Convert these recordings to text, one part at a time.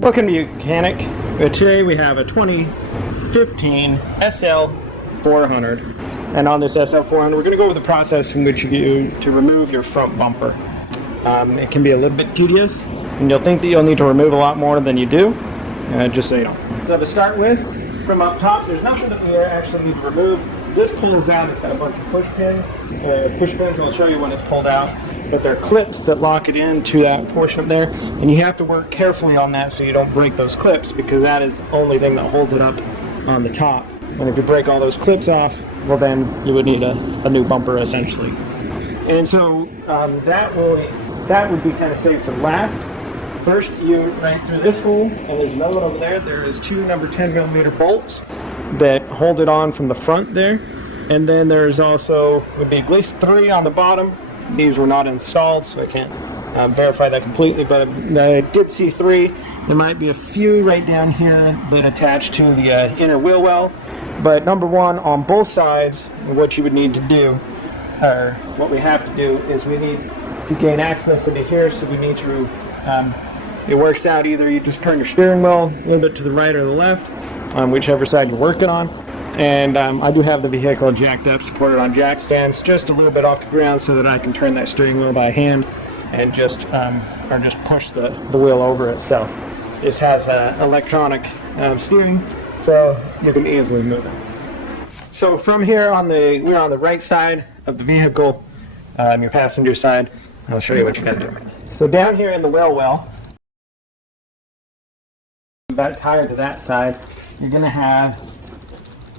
Welcome to YOUCANIC. Today we have a 2015 SL400. And on this SL400 we're going to go over the process in which you do to remove your front bumper. It can be a little bit tedious, and you'll think that you'll need to remove a lot more than you do, just so you know. So to start with, from up top, there's nothing that we actually need to remove. This pulls out, it's got a bunch of push pins. I'll show you when it's pulled out. But they're clips that lock it into that portion up there, and you have to work carefully on that so you don't break those clips, because that is the only thing that holds it up on the top. And if you break all those clips off, well then you would need a new bumper essentially. And so that would be kind of safe for last. First, you right through this hole, and there's another one over there. There is two number 10mm bolts that hold it on from the front there. And then there's also, would be at least 3 on the bottom. These were not installed, so I can't verify that completely, but I did see 3. There might be a few right down here that attach to the inner wheel well. But number 1, on both sides, what you would need to do, or what we have to do, is we need to gain access into here, so we need to, it works out either you just turn your steering wheel a little bit to the right or the left, on whichever side you're working on. And I do have the vehicle jacked up, supported on jack stands, just a little bit off the ground so that I can turn that steering wheel by hand and just push the wheel over itself. This has electronic steering, so you can easily move it. So from here we're on the right side of the vehicle, your passenger side. I'll show you what you got to do. So down here in the wheel well, about tied to that side, you're going to have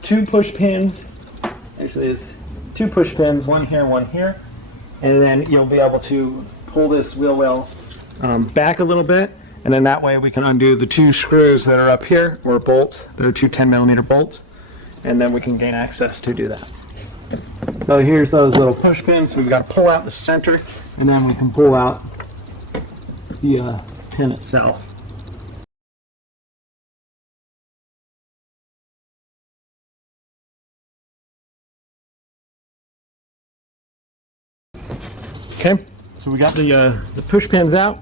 2 push pins. Actually, it's 2 push pins, one here, and then you'll be able to pull this wheel well back a little bit, and then that way we can undo the 2 screws that are up here, or bolts. They're 2 10mm bolts, and then we can gain access to do that. So here's those little push pins. We've got to pull out the center, and then we can pull out the pin itself. Okay, so we got the push pins out,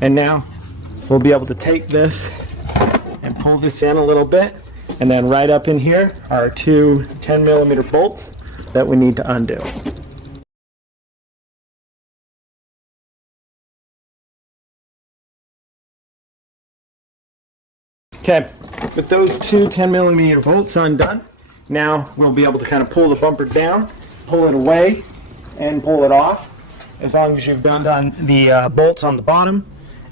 and now we'll be able to take this and pull this in a little bit, and then right up in here are 2 10mm bolts that we need to undo. Okay, with those 2 10mm bolts undone, now we'll be able to kind of pull the bumper down, pull it away, and pull it off, as long as you've done the bolts on the bottom,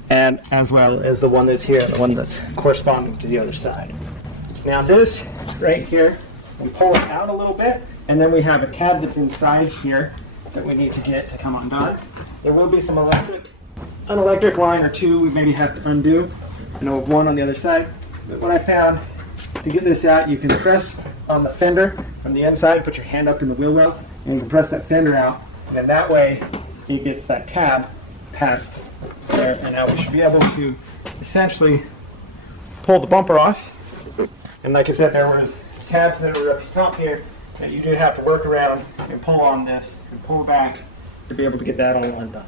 and as well as the one that's here, the one that's corresponding to the other side. Now this right here, we pull it out a little bit, and then we have a tab that's inside here that we need to get to come undone. There will be an electric line or 2 we maybe have to undo, and one on the other side. But what I found, to get this out, you can press on the fender from the inside, put your hand up in the wheel well, and you can press that fender out, and then that way it gets that tab past there, and now we should be able to essentially pull the bumper off. And like I said, there was tabs that were up top here that you do have to work around and pull on this and pull back to be able to get that all undone.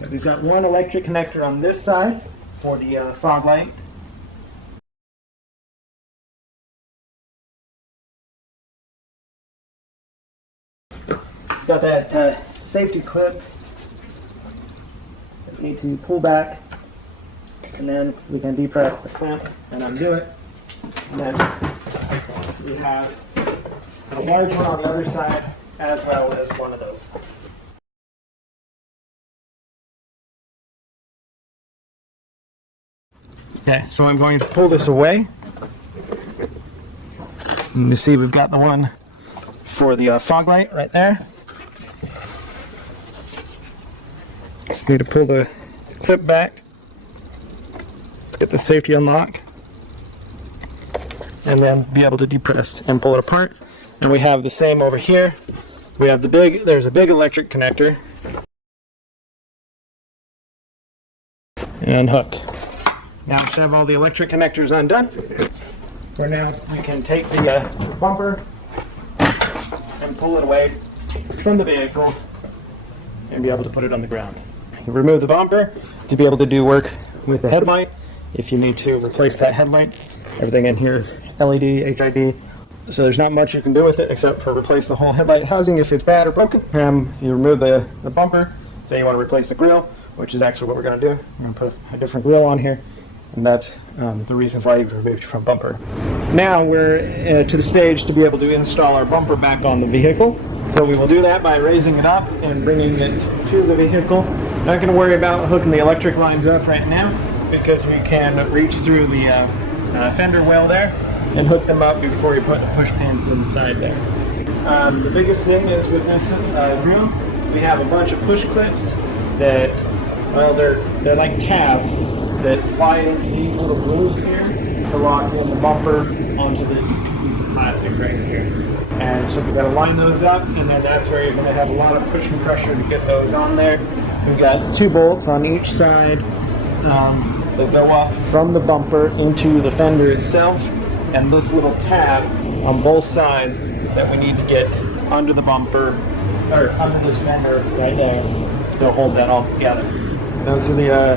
But we've got 1 electric connector on this side for the fog light. It's got that safety clip that we need to pull back, and then we can depress the clamp and undo it. And then we have a large one on the other side, as well as one of those. Okay, so I'm going to pull this away. And you see we've got the one for the fog light right there. Just need to pull the clip back, get the safety unlock, and then be able to depress and pull it apart. And we have the same over here. We have there's a big electric connector, and unhook. Now we should have all the electric connectors undone. Where now we can take the bumper and pull it away from the vehicle and be able to put it on the ground. remove the bumper to be able to do work with the headlight. If you need to replace that headlight, everything in here is LED, HID, so there's not much you can do with it except for replace the whole headlight housing if it's bad or broken. You remove the bumper, say you want to replace the grille, which is actually what we're going to do. We're going to put a different grille on here, and that's the reasons why you removed your front bumper. Now we're to the stage to be able to install our bumper back on the vehicle. So we will do that by raising it up and bringing it to the vehicle. Not going to worry about hooking the electric lines up right now because we can reach through the fender well there and hook them up before you put the push pins inside there. The biggest thing is with this grill, we have a bunch of push clips that, well, they're like tabs that slide into these little grooves here to lock in the bumper onto this piece of plastic right here. And so we've got to line those up, and then that's where you're going to have a lot of push and pressure to get those on there. We've got 2 bolts on each side that go up from the bumper into the fender itself, and this little tab on both sides that we need to get under the bumper, or under this fender right there, to hold that all together. Those are the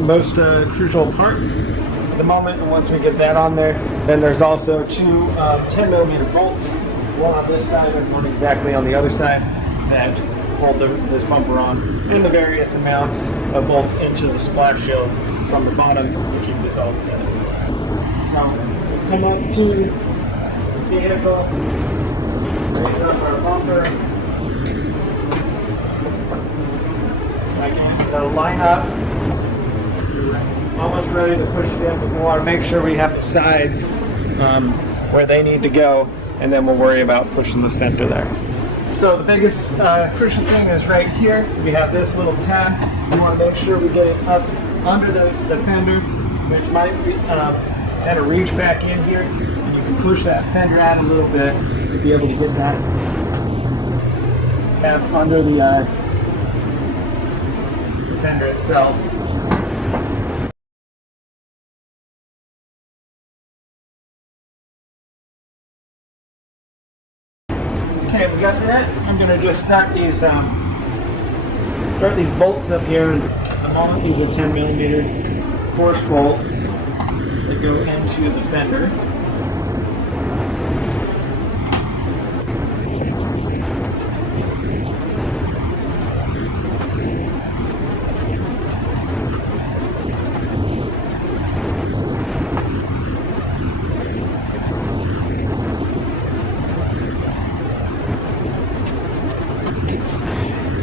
most crucial parts at the moment, and once we get that on there, then there's also 2 10mm bolts, one on this side and one exactly on the other side, that hold this bumper on, and the various amounts of bolts into the splash shield from the bottom to keep this all together. So come up to the vehicle, raise up our bumper, again, so line up, almost ready to push it in, but we want to make sure we have the sides where they need to go, and then we'll worry about pushing the center there. So the biggest crucial thing is right here. We have this little tab. We want to make sure we get it up under the fender, which might be kind of reach back in here, and you can push that fender out a little bit to be able to get that tab under the fender itself. Okay, we got that. I'm going to just start these bolts up here. And at the moment, these are 10mm coarse bolts that go into the fender.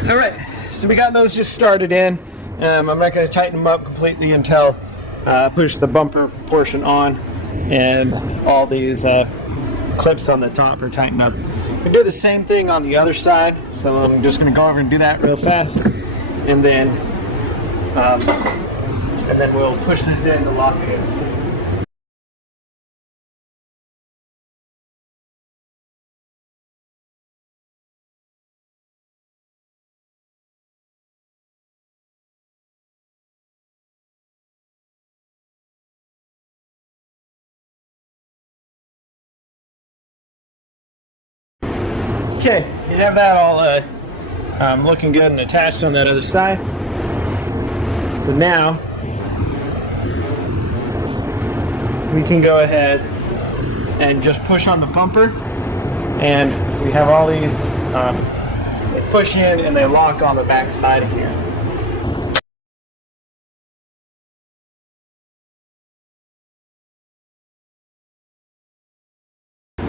Alright, so we got those just started in. I'm not going to tighten them up completely until push the bumper portion on and all these clips on the top are tightened up. We do the same thing on the other side, so I'm just going to go over and do that real fast, and then we'll push this in to lock it in. Okay, you have that all looking good and attached on that other side. So now we can go ahead and just push on the bumper, and we have all these they push in and they lock on the back side here.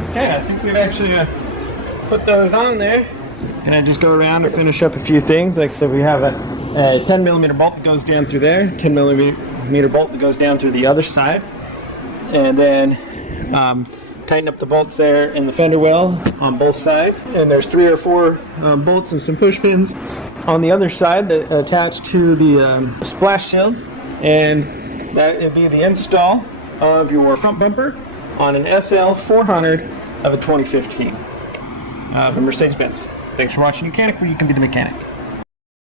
Okay, I think we've actually put those on there. Gonna just go around and finish up a few things. Like I said, we have a 10mm bolt that goes down through there, 10mm bolt that goes down through the other side, and then tighten up the bolts there in the fender well on both sides. And there's 3 or 4 bolts and some push pins on the other side that attach to the splash shield, and that would be the install of your front bumper on an SL400 of a 2015. Of a Mercedes-Benz. Thanks for watching YOUCANIC, where you can be the mechanic.